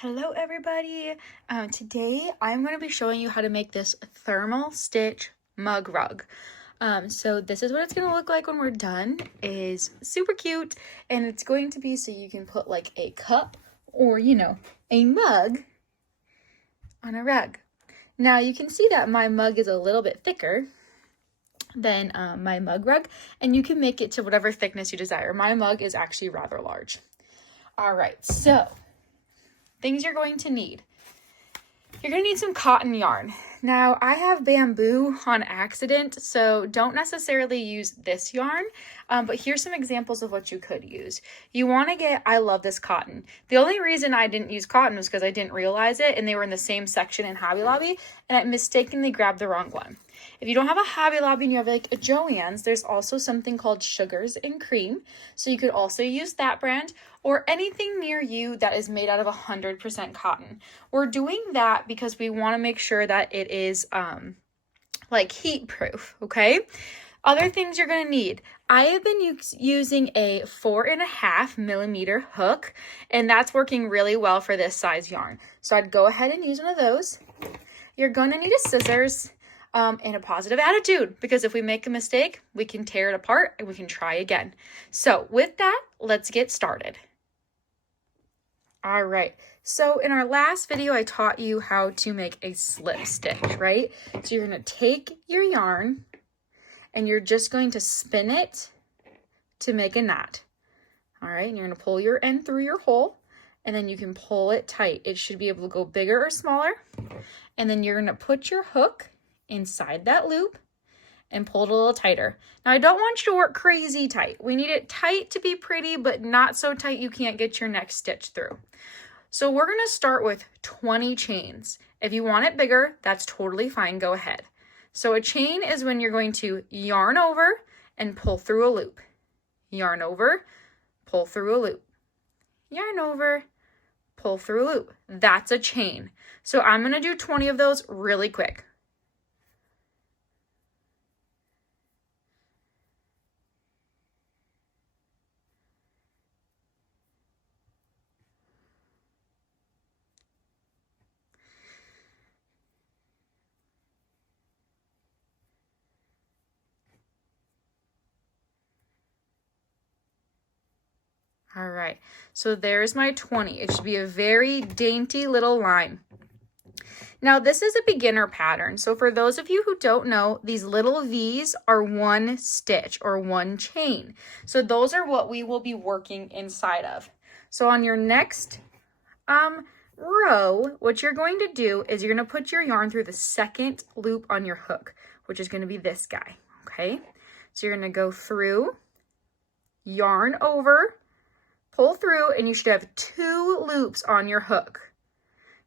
Hello everybody! Today I'm going to be showing you how to make this thermal stitch mug rug. So this is what it's going to look like when we're done. It is super cute, and it's going to be so you can put like a cup or a mug on a rug. Now you can see that my mug is a little bit thicker than my mug rug, and you can make it to whatever thickness you desire. My mug is actually rather large. Alright, so things you're going to need. You're going to need some cotton yarn. Now, I have bamboo on accident, so don't necessarily use this yarn, but here's some examples of what you could use. You want to get, I love this cotton. The only reason I didn't use cotton was because I didn't realize it, and they were in the same section in Hobby Lobby, and I mistakenly grabbed the wrong one. If you don't have a Hobby Lobby and you have like a Joann's, there's also something called Sugars and Cream. So you could also use that brand or anything near you that is made out of 100% cotton. We're doing that because we want to make sure that it is like heat proof, okay? Other things you're going to need. I have been using a 4.5 millimeter hook, and that's working really well for this size yarn. So I'd go ahead and use one of those. You're going to need a scissors. And a positive attitude, because if we make a mistake, we can tear it apart and we can try again. So with that, let's get started. All right, so in our last video, I taught you how to make a slip stitch, right? So you're going to take your yarn and you're just going to spin it to make a knot. All right, and you're going to pull your end through your hole, and then you can pull it tight. It should be able to go bigger or smaller. And then you're going to put your hook inside that loop and pull it a little tighter. Now, I don't want you to work crazy tight. We need it tight to be pretty, but not so tight you can't get your next stitch through. So we're going to start with 20 chains. If you want it bigger, that's totally fine. Go ahead. So a chain is when you're going to yarn over and pull through a loop. Yarn over, pull through a loop. Yarn over, pull through a loop. That's a chain. So I'm going to do 20 of those really quick. All right, so there's my 20. It should be a very dainty little line. Now, this is a beginner pattern. So for those of you who don't know, these little V's are one stitch or one chain. So those are what we will be working inside of. So on your next row, what you're going to do is you're going to put your yarn through the second loop on your hook, which is going to be this guy, okay? So you're going to go through, yarn over, pull through, and you should have 2 loops on your hook.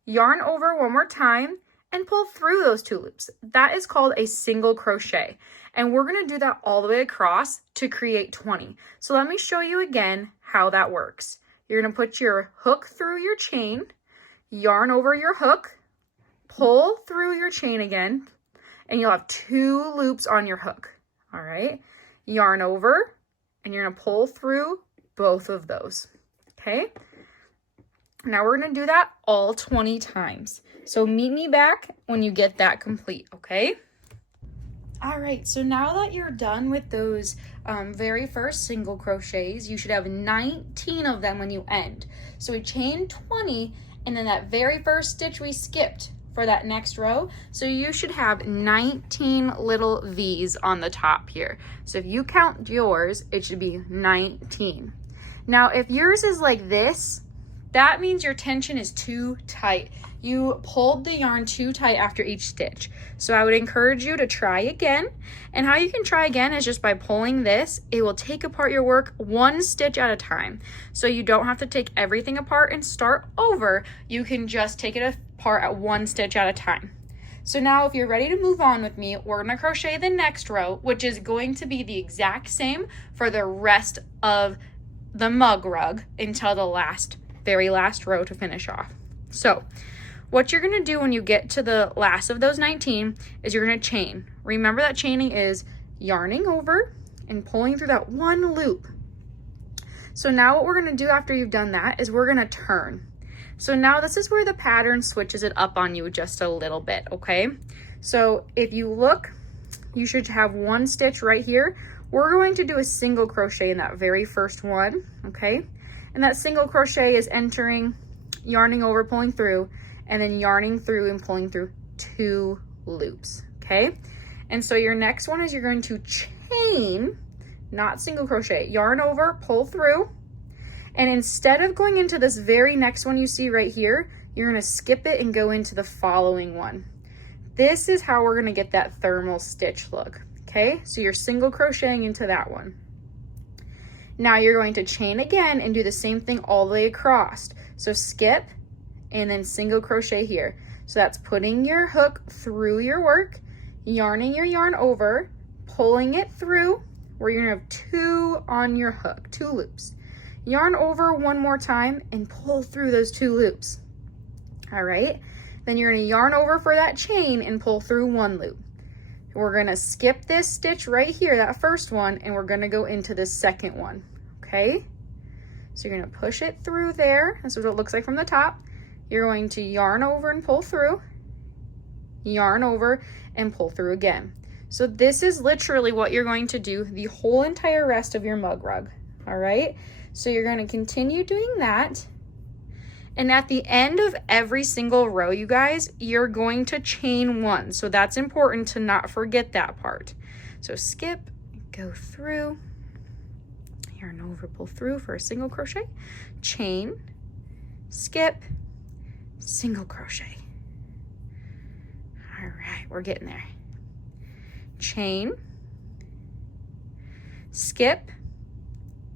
Yarn over one more time and pull through those 2 loops. That is called a single crochet. And we're going to do that all the way across to create 20. So let me show you again how that works. You're going to put your hook through your chain, yarn over your hook, pull through your chain again, and you'll have 2 loops on your hook. All right? Yarn over, and you're going to pull through both of those, okay? Now we're going to do that all 20 times. So meet me back when you get that complete, okay? All right, so now that you're done with those very first single crochets, you should have 19 of them when you end. So we chain 20, and then that very first stitch we skipped for that next row. So you should have 19 little V's on the top here. So if you count yours, it should be 19. Now, if yours is like this, that means your tension is too tight. You pulled the yarn too tight after each stitch. So I would encourage you to try again. And how you can try again is just by pulling this. It will take apart your work 1 stitch at a time. So you don't have to take everything apart and start over. You can just take it apart at 1 stitch at a time. So now if you're ready to move on with me, we're going to crochet the next row, which is going to be the exact same for the rest of the mug rug until the very last row to finish off. So what you're going to do when you get to the last of those 19 is you're going to chain. Remember that chaining is yarning over and pulling through that 1 loop. So now what we're going to do after you've done that is we're going to turn. So now this is where the pattern switches it up on you just a little bit, okay? So if you look, you should have one stitch right here. We're going to do a single crochet in that very first one, okay? And that single crochet is entering, yarning over, pulling through, and then yarning through and pulling through 2 loops, okay? And so your next one is you're going to chain, not single crochet, yarn over, pull through, and instead of going into this very next one you see right here, you're gonna skip it and go into the following one. This is how we're gonna get that thermal stitch look, okay? So you're single crocheting into that one. Now you're going to chain again and do the same thing all the way across. So skip and then single crochet here. So that's putting your hook through your work, yarning your yarn over, pulling it through, where you're gonna have 2 on your hook, 2 loops. Yarn over one more time and pull through those 2 loops. All right, then you're gonna yarn over for that chain and pull through 1 loop. We're gonna skip this stitch right here, that first one, and we're gonna go into the second one, okay? So you're gonna push it through there. This is what it looks like from the top. You're going to yarn over and pull through, yarn over and pull through again. So this is literally what you're going to do the whole entire rest of your mug rug, all right? So you're going to continue doing that. And at the end of every single row, you guys, you're going to chain 1. So that's important to not forget that part. So skip, go through, yarn over, pull through for a single crochet, chain, skip, single crochet. All right, we're getting there. Chain, skip,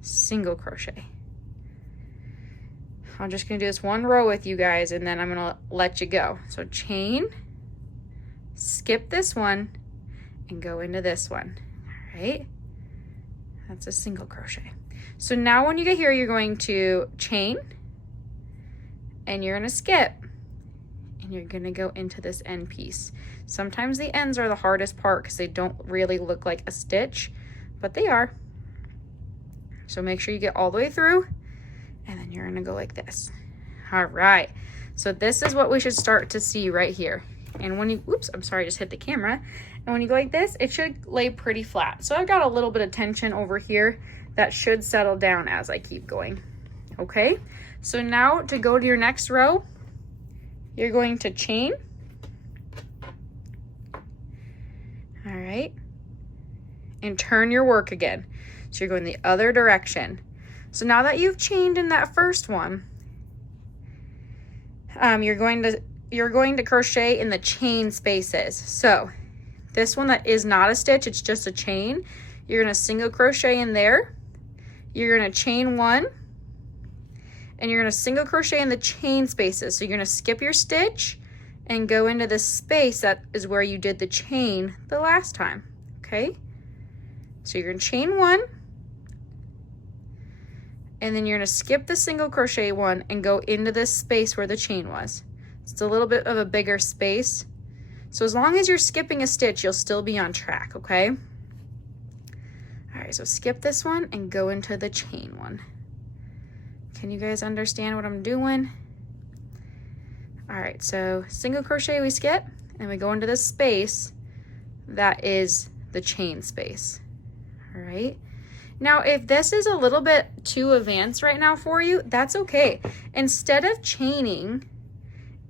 single crochet. I'm just gonna do this one row with you guys and then I'm gonna let you go. So chain, skip this one and go into this one, all right? That's a single crochet. So now when you get here, you're going to chain and you're gonna skip and you're gonna go into this end piece. Sometimes the ends are the hardest part because they don't really look like a stitch, but they are. So make sure you get all the way through and then you're gonna go like this. All right, so this is what we should start to see right here. And when you, oops, I'm sorry, I just hit the camera. And when you go like this, it should lay pretty flat. So I've got a little bit of tension over here that should settle down as I keep going. Okay, so now to go to your next row, you're going to chain. All right, and turn your work again. So you're going the other direction. So now that you've chained in that first one, you're going to crochet in the chain spaces. So this one that is not a stitch, it's just a chain. You're going to single crochet in there. You're going to chain 1 and you're going to single crochet in the chain spaces. So you're going to skip your stitch and go into the space that is where you did the chain the last time, okay? So you're going to chain 1 and then you're going to skip the single crochet one and go into this space where the chain was. It's a little bit of a bigger space. So as long as you're skipping a stitch, you'll still be on track, okay? All right, so skip this one and go into the chain one. Can you guys understand what I'm doing? All right, so single crochet we skip and we go into this space that is the chain space. All right. Now, if this is a little bit too advanced right now for you, that's okay. Instead of chaining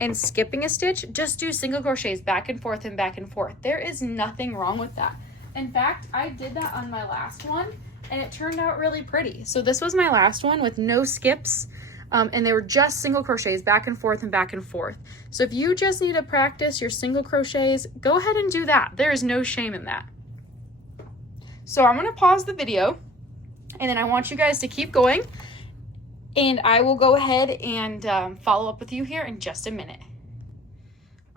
and skipping a stitch, just do single crochets back and forth and back and forth. There is nothing wrong with that. In fact, I did that on my last one and it turned out really pretty. So this was my last one with no skips and they were just single crochets back and forth and back and forth. So if you just need to practice your single crochets, go ahead and do that. There is no shame in that. So I'm gonna pause the video and then I want you guys to keep going and I will go ahead and follow up with you here in just a minute.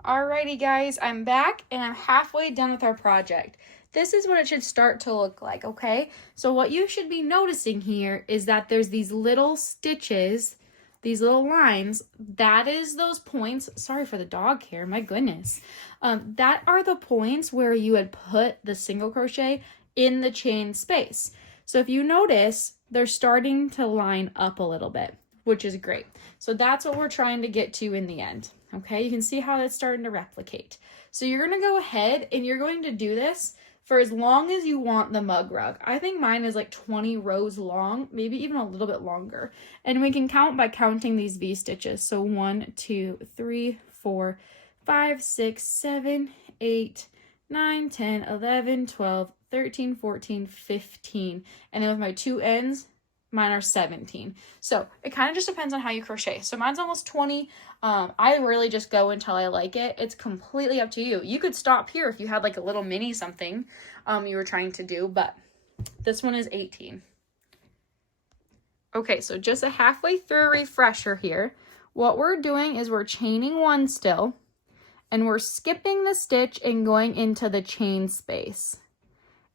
Alrighty guys, I'm back and I'm halfway done with our project. This is what it should start to look like, okay? So what you should be noticing here is that there's these little stitches, these little lines. That is those points. Sorry for the dog here, my goodness. That are the points where you had put the single crochet in the chain space. So if you notice, they're starting to line up a little bit. which is great. So that's what we're trying to get to in the end. Okay, you can see how it's starting to replicate. So you're going to go ahead and you're going to do this for as long as you want the mug rug. I think mine is like 20 rows long, maybe even a little bit longer. And we can count by counting these V stitches. So 1, 2, 3, 4, 5, 6, 7, 8, 9, 10, 11, 12, 13, 14, 15. And then with my two ends, mine are 17. So it kind of just depends on how you crochet. So mine's almost 20. I really just go until I like it. It's completely up to you. You could stop here if you had like a little mini something you were trying to do, but this one is 18. Okay, so just a halfway through refresher here. What we're doing is we're chaining one still, and we're skipping the stitch and going into the chain space.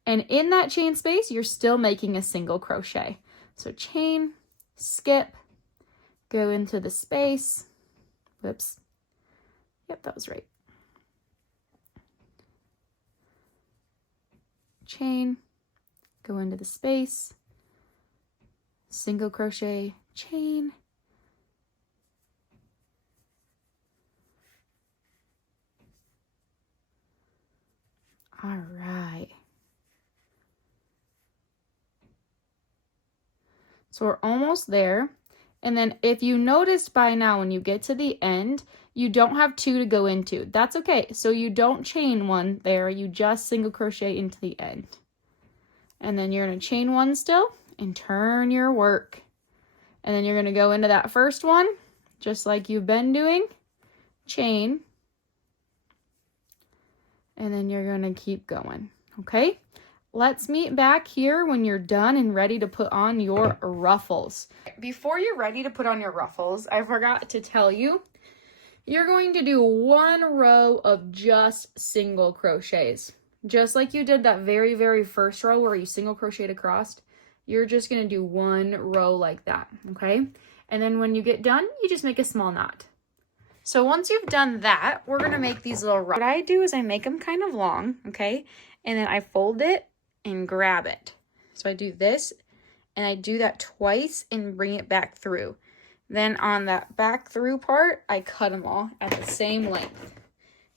And in that chain space, you're still making a single crochet. So chain, skip, go into the space. Whoops. Yep, that was right. Chain, go into the space, single crochet, chain, all right. So we're almost there. And then if you noticed by now, when you get to the end, you don't have 2 to go into. That's okay. So you don't chain one there. You just single crochet into the end. And then you're going to chain one still and turn your work. And then you're going to go into that first one, just like you've been doing. Chain. And then you're going to keep going. Okay? Let's meet back here when you're done and ready to put on your ruffles. Before you're ready to put on your ruffles, I forgot to tell you, you're going to do 1 row of just single crochets. Just like you did that very, very first row where you single crocheted across, you're just going to do 1 row like that, okay? And then when you get done, you just make a small knot. So once you've done that, we're going to make these little ruffles. What I do is I make them kind of long, okay? And then I fold it and grab it. So I do this and I do that twice and bring it back through. Then on that back through part, I cut them all at the same length.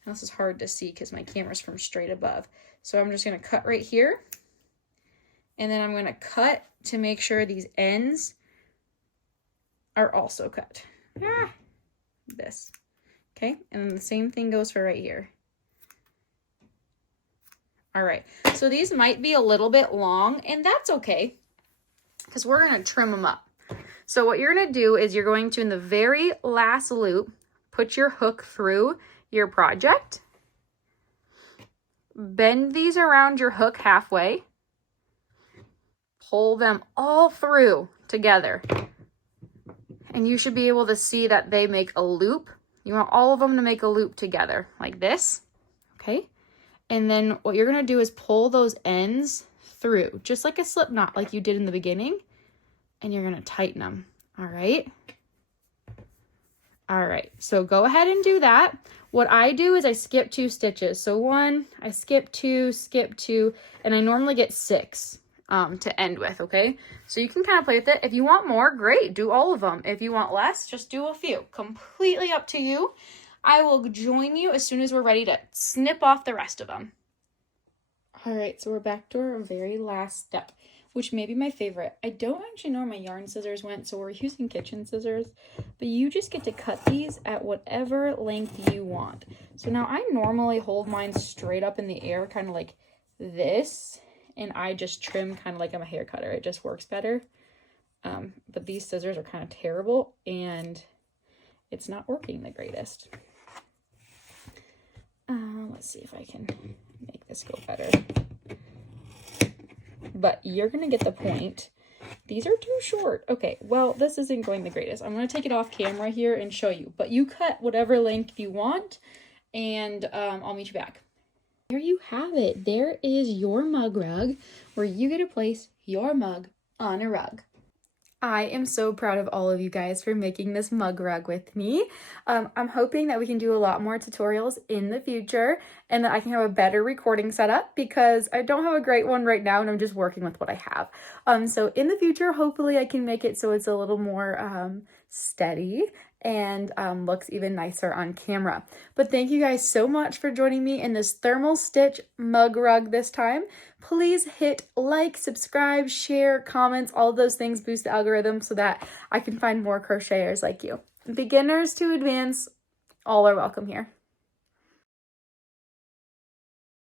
Now this is hard to see because my camera's from straight above. So I'm just going to cut right here. And then I'm going to cut to make sure these ends are also cut. This. Okay, and then the same thing goes for right here. All right, so these might be a little bit long, and that's okay, because we're going to trim them up. So what you're going to do is you're going to, in the very last loop, put your hook through your project, bend these around your hook halfway, pull them all through together, and you should be able to see that they make a loop. You want all of them to make a loop together, like this, okay? And then what you're going to do is pull those ends through, just like a slip knot like you did in the beginning, and you're going to tighten them, all right? All right, so go ahead and do that. What I do is I skip 2 stitches. So 1, I skip 2, and I normally get 6 to end with, okay? So you can kind of play with it. If you want more, great, do all of them. If you want less, just do a few. Completely up to you. I will join you as soon as we're ready to snip off the rest of them. All right, so we're back to our very last step, which may be my favorite. I don't actually know where my yarn scissors went, so we're using kitchen scissors, but you just get to cut these at whatever length you want. So now I normally hold mine straight up in the air, kind of like this, and I just trim kind of like I'm a hair cutter. It just works better. But these scissors are kind of terrible, and it's not working the greatest. Let's see if I can make this go better. But you're going to get the point. These are too short. Okay, well, this isn't going the greatest. I'm going to take it off camera here and show you. But you cut whatever length you want, and I'll meet you back. There you have it. There is your mug rug, where you get to place your mug on a rug. I am so proud of all of you guys for making this mug rug with me. I'm hoping that we can do a lot more tutorials in the future and that I can have a better recording setup because I don't have a great one right now and I'm just working with what I have. So in the future, hopefully I can make it so it's a little more steady and looks even nicer on camera. But thank you guys so much for joining me in this thermal stitch mug rug this time. Please hit like, subscribe, share, comments, all of those things boost the algorithm so that I can find more crocheters like you. Beginners to advanced, all are welcome here.